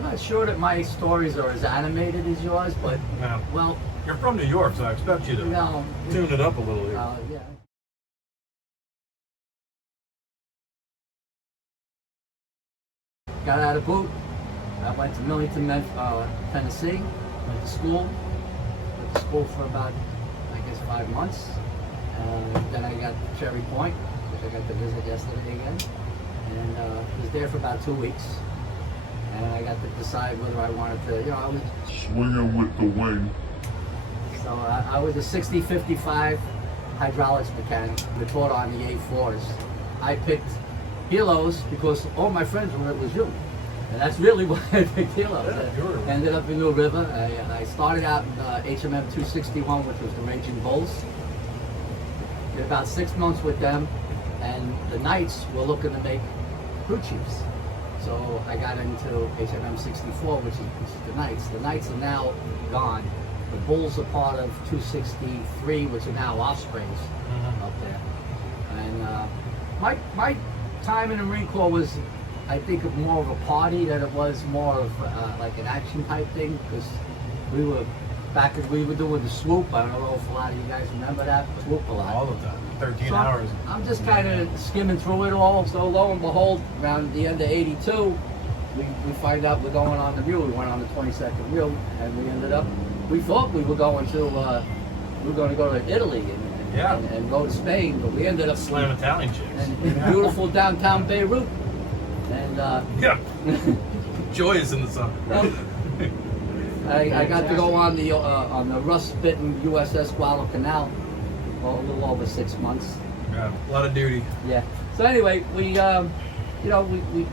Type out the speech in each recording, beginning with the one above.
I'm not sure that my stories are as animated as yours, but No. well, You're from New York, so I expect you to no, tune it up a little here. yeah. Got out of boot. I went to Millington, Tennessee. Went to school. Went to school for about, I guess, 5 months. Then I got to Cherry Point, which I got to visit yesterday again. And was there for about 2 weeks. And I got to decide whether I wanted to, I was Swinging with the wind. So I was a 60-55 hydraulics mechanic. We taught on the 8 floors. I picked Hilos because all my friends were with you. And that's really why I picked Hilos. I ended up in New River. I started out in HMM 261, which was the Raging Bulls. Did about 6 months with them. And the Knights were looking to make crew chiefs. So I got into HMM 64, which is the Knights. The Knights are now gone. The Bulls are part of 263, which are now Offsprings up there. And my time in the Marine Corps was, I think, more of a party than it was more of like an action type thing, because we were we were doing the swoop. I don't know if a lot of you guys remember that. Swoop a lot. All the time. 13 So hours. I'm just kind of skimming through it all. So lo and behold, around the end of '82, we find out we're going on the mule. We went on the 22nd mule, and we ended up. We thought we were going to go to Italy and go to Spain, but we ended up Slam Italian chicks. in beautiful downtown Beirut. And Yeah. Joy is in the sun. I got to go on the rust-bitten USS Guadalcanal for a little over 6 months. Yeah, a lot of duty. Yeah. So anyway, we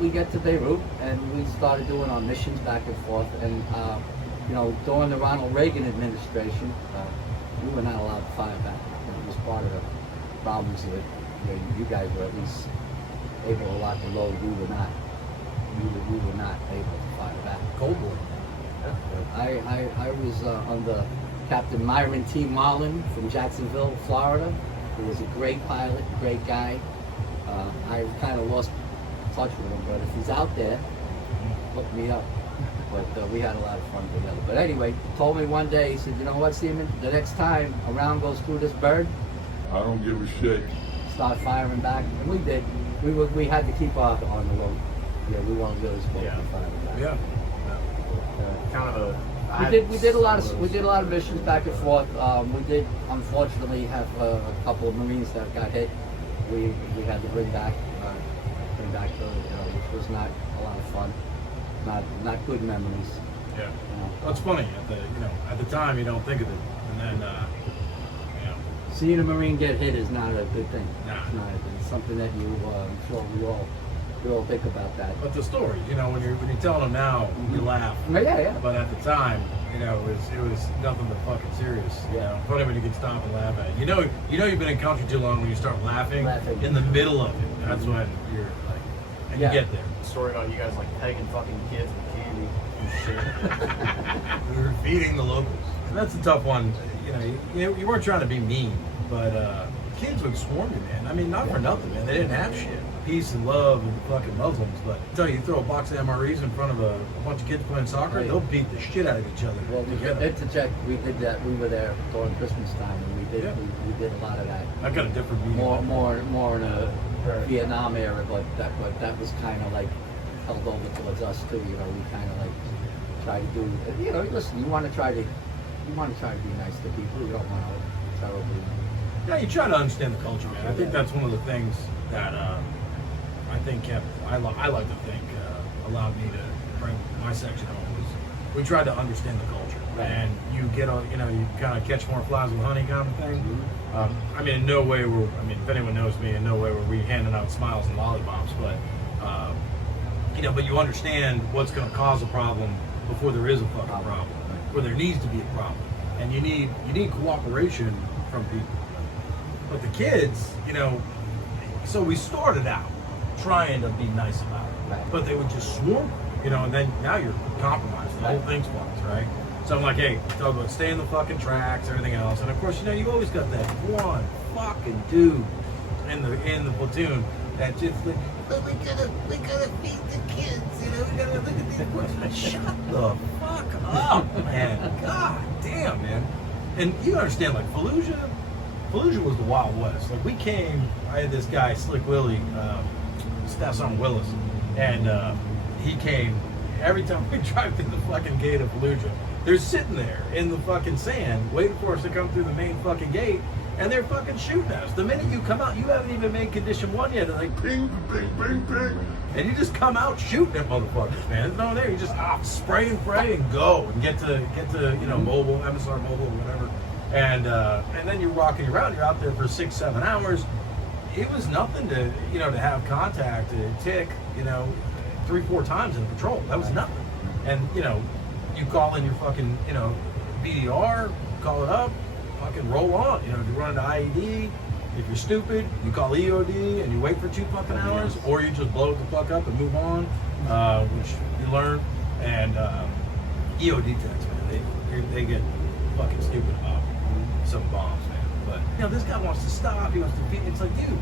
get to Beirut and we started doing our missions back and forth. And during the Ronald Reagan administration, we were not allowed to fire back. It was part of the problems that you guys were at least able to lock the load. We were not. We were not able to fire back. Cold War. I was under Captain Myron T. Marlin from Jacksonville, Florida, who was a great pilot, great guy. I kind of lost touch with him, but if he's out there, look me up. But we had a lot of fun together. But anyway, he told me one day, he said, you know what, Seaman, the next time a round goes through this bird, I don't give a shit. start firing back. And we did. We had to keep on the road. Yeah, we weren't really supposed to fire back. Yeah. Kind of a. We did a lot of missions back and forth. We did unfortunately have a couple of Marines that got hit. We had to bring back which was not a lot of fun. Not good memories. Yeah. Well, it's funny at the time you don't think of it, and then Seeing a Marine get hit is not a good thing. Nah. It's not. It's something that I'm sure we all think about that. But the story, when you're telling them now, you laugh. Yeah. But at the time, it was nothing but fucking serious. Funny when you can stop and laugh at it. You've been in country too long when you start laughing in the middle of it. That's when you're like, and you get there. Story about you guys like pegging fucking kids with candy and shit. We were feeding the locals. And that's a tough one. You weren't trying to be mean, but kids would swarm you, man. I mean, not for nothing, man. They didn't have shit. Peace and love and fucking Muslims, but I tell you throw a box of MREs in front of a bunch of kids playing soccer, they'll beat the shit out of each other. Well, to interject, we did that. We were there during Christmas time, and we did a lot of that. I've got a different meaning. More in a Vietnam era, but that was kind of like held over towards us too. We kind of like try to do. Listen, you want to try to be nice to people. You don't want to terribly. Yeah, you try to understand the culture, man. I think that's one of the things that I think I like to think allowed me to bring my section home was we tried to understand the culture, and you get on, you kind of catch more flies with honey kind of thing. I mean, in no way if anyone knows me, in no way were we handing out smiles and lollipops, but but you understand what's going to cause a problem before there is a fucking problem, where there needs to be a problem, and you need cooperation from people. But the kids, so we started out trying to be nice about it, but they would just swarm, and then now you're compromised. The whole thing's fucked, right? So I'm like, hey, talk about stay in the fucking tracks, everything else, and of course, you always got that one fucking dude in the platoon that just like, but we gotta feed the kids, you know, we gotta look at these boys. Shut the fuck up, man. God damn, man. And you understand, like, Fallujah was the Wild West. Like, we came, I had this guy, Slick Willie, Staff's on Willis, and he came, every time we drive through the fucking gate of Fallujah, they're sitting there in the fucking sand, waiting for us to come through the main fucking gate, and they're fucking shooting us. The minute you come out, you haven't even made condition 1 yet, and like, Ping, ping, ping, ping. and you just come out shooting at motherfuckers, man. There's no there. You just spray and pray and go and get to you know, mobile, MSR mobile, or whatever. And then you're walking around. You're out there for 6-7 hours. It was nothing to, you know, to have contact, to tick, you know, 3-4 times in a patrol. That was nothing. And you know, you call in your fucking, you know, BDR, call it up, fucking roll on. You know, if you run into IED, if you're stupid, you call EOD and you wait for 2 fucking hours, or you just blow it the fuck up and move on, which you learn. And EOD techs, man, they get fucking stupid about some bombs, man. But you know, this guy wants to stop. He wants to be. It's like, dude,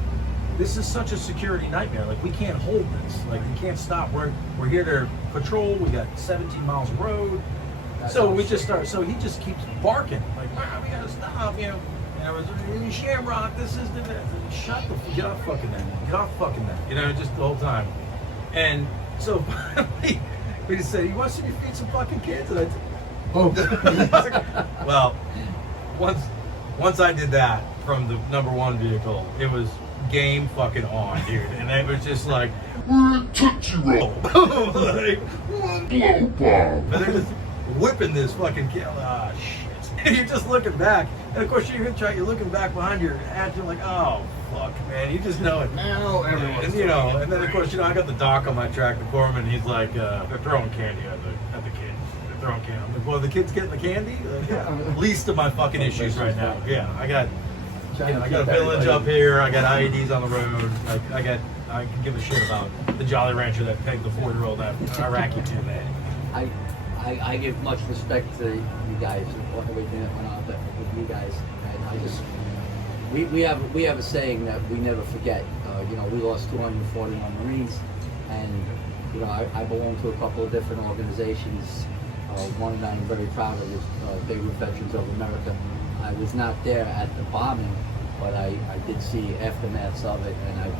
this is such a security nightmare. Like, we can't hold this. Like, we can't stop. We're here to patrol. We got 17 miles of road. So we just start. So he just keeps barking. Like, we gotta stop. You know. And I was in Shamrock. This is the. Shut the. Get off fucking that. Get off fucking that. You know, just the whole time. And so finally, we just said, "You want to see me feed some fucking kids?" And well, once I did that from the #1 vehicle, it was game fucking on, dude. And it was just like, We're in Tootsie Roll. like, Blow bomb. but they're just whipping this fucking kid. Ah, shit. And you're just looking back. And of course, you're looking back behind your ass. You're like, oh, fuck, man. You just know it. Now everyone's And, you know, and then, of course, you know, I got the doc on my track, the corpsman. He's like, they're throwing candy at the kids. They're throwing candy. I'm like, well, the kids getting the candy? Like, yeah. Least of my fucking issues right now. Yeah, I got a village up here. I got IEDs on the road. I can give a shit about the Jolly Rancher that pegged the 4-year-old Iraqi kid, man. I give much respect to you guys and everything that went on with you guys. And I just, we have a saying that we never forget. You know, we lost 241 Marines, and you know, I belong to a couple of different organizations. One that I'm very proud of is Beirut Veterans of America. I was not there at the bombing, but I did see aftermaths of it, and I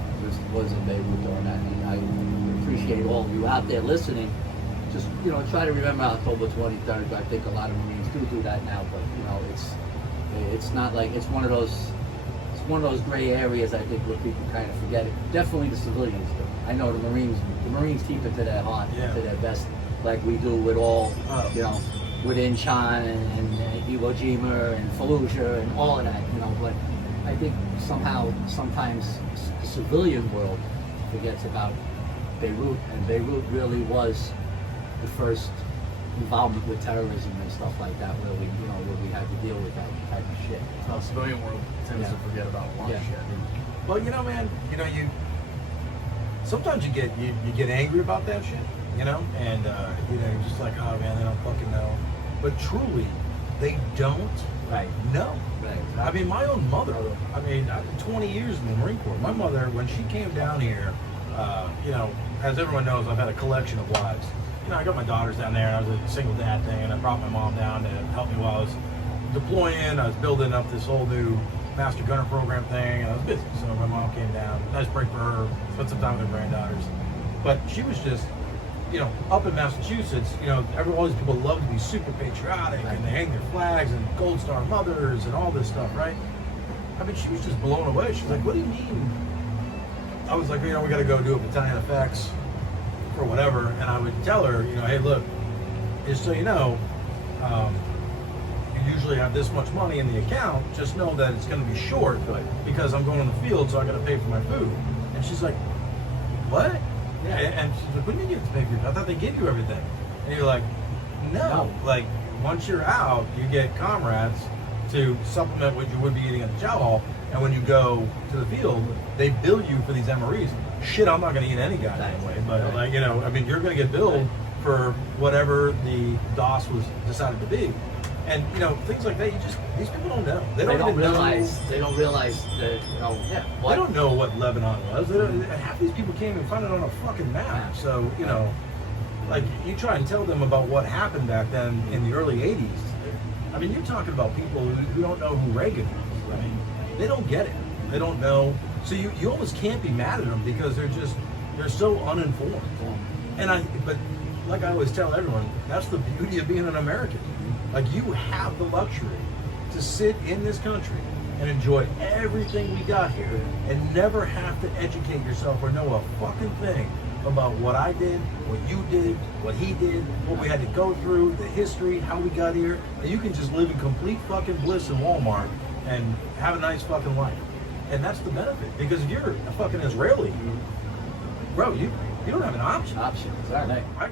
was in Beirut during that, and I appreciate all of you out there listening. Just, you know, try to remember October 23rd. I think a lot of Marines do that now, but you know, it's not like it's one of those gray areas, I think, where people kind of forget it. Definitely the civilians do. I know the Marines keep it to their heart, to their best, like we do with all, you know, with Incheon and Iwo Jima and Fallujah and all of that, you know. But I think sometimes the civilian world forgets about Beirut, and Beirut really was the first involvement with terrorism and stuff like that, where we had to deal with that type of shit. The civilian world tends to forget about a lot of shit. Well, you know, man, you know, sometimes you get angry about that shit, you know, and you know, you're just like, oh man, they don't fucking know. But truly, they don't know. Right. I mean, my own mother. I mean, I did 20 years in the Marine Corps. My mother, when she came down here, you know, as everyone knows, I've had a collection of wives. You know, I got my daughters down there, and I was a single dad thing, and I brought my mom down to help me while I was deploying. I was building up this whole new Master Gunner program thing, and I was busy. So my mom came down. Nice break for her. Spent some time with her granddaughters. But she was just, you know, up in Massachusetts, you know, all these people love to be super patriotic, and they hang their flags and Gold Star mothers and all this stuff, right? I mean, she was just blown away. She was like, what do you mean? I was like, you know, we got to go do a battalion effects or whatever, and I would tell her, you know, hey, look, just so you know, you usually have this much money in the account. Just know that it's going to be short because I'm going in the field, so I got to pay for my food. And she's like, what? Yeah. And she's like, what do you mean you have to pay for your food? I thought they give you everything. And you're like, no. Like, once you're out, you get comrades to supplement what you would be eating at the chow hall. And when you go to the field, they bill you for these MREs. Shit, I'm not going to eat any goddamn way. But, like, you know, I mean, you're going to get billed for whatever the DOS was decided to be. And you know, things like that. These people don't know. They don't even realize. know. They don't realize that They don't know what Lebanon was. They don't, half these people can't even find it on a fucking map. So you know, like you try and tell them about what happened back then in the early '80s. I mean, you're talking about people who don't know who Reagan was. Right? They don't get it. They don't know. So you almost can't be mad at them because they're so uninformed. But like I always tell everyone, that's the beauty of being an American. Like you have the luxury to sit in this country and enjoy everything we got here and never have to educate yourself or know a fucking thing about what I did, what you did, what he did, what we had to go through, the history, how we got here. And you can just live in complete fucking bliss in Walmart and have a nice fucking life. And that's the benefit. Because if you're a fucking Israeli, bro, you don't have an option. Options. Right. Right?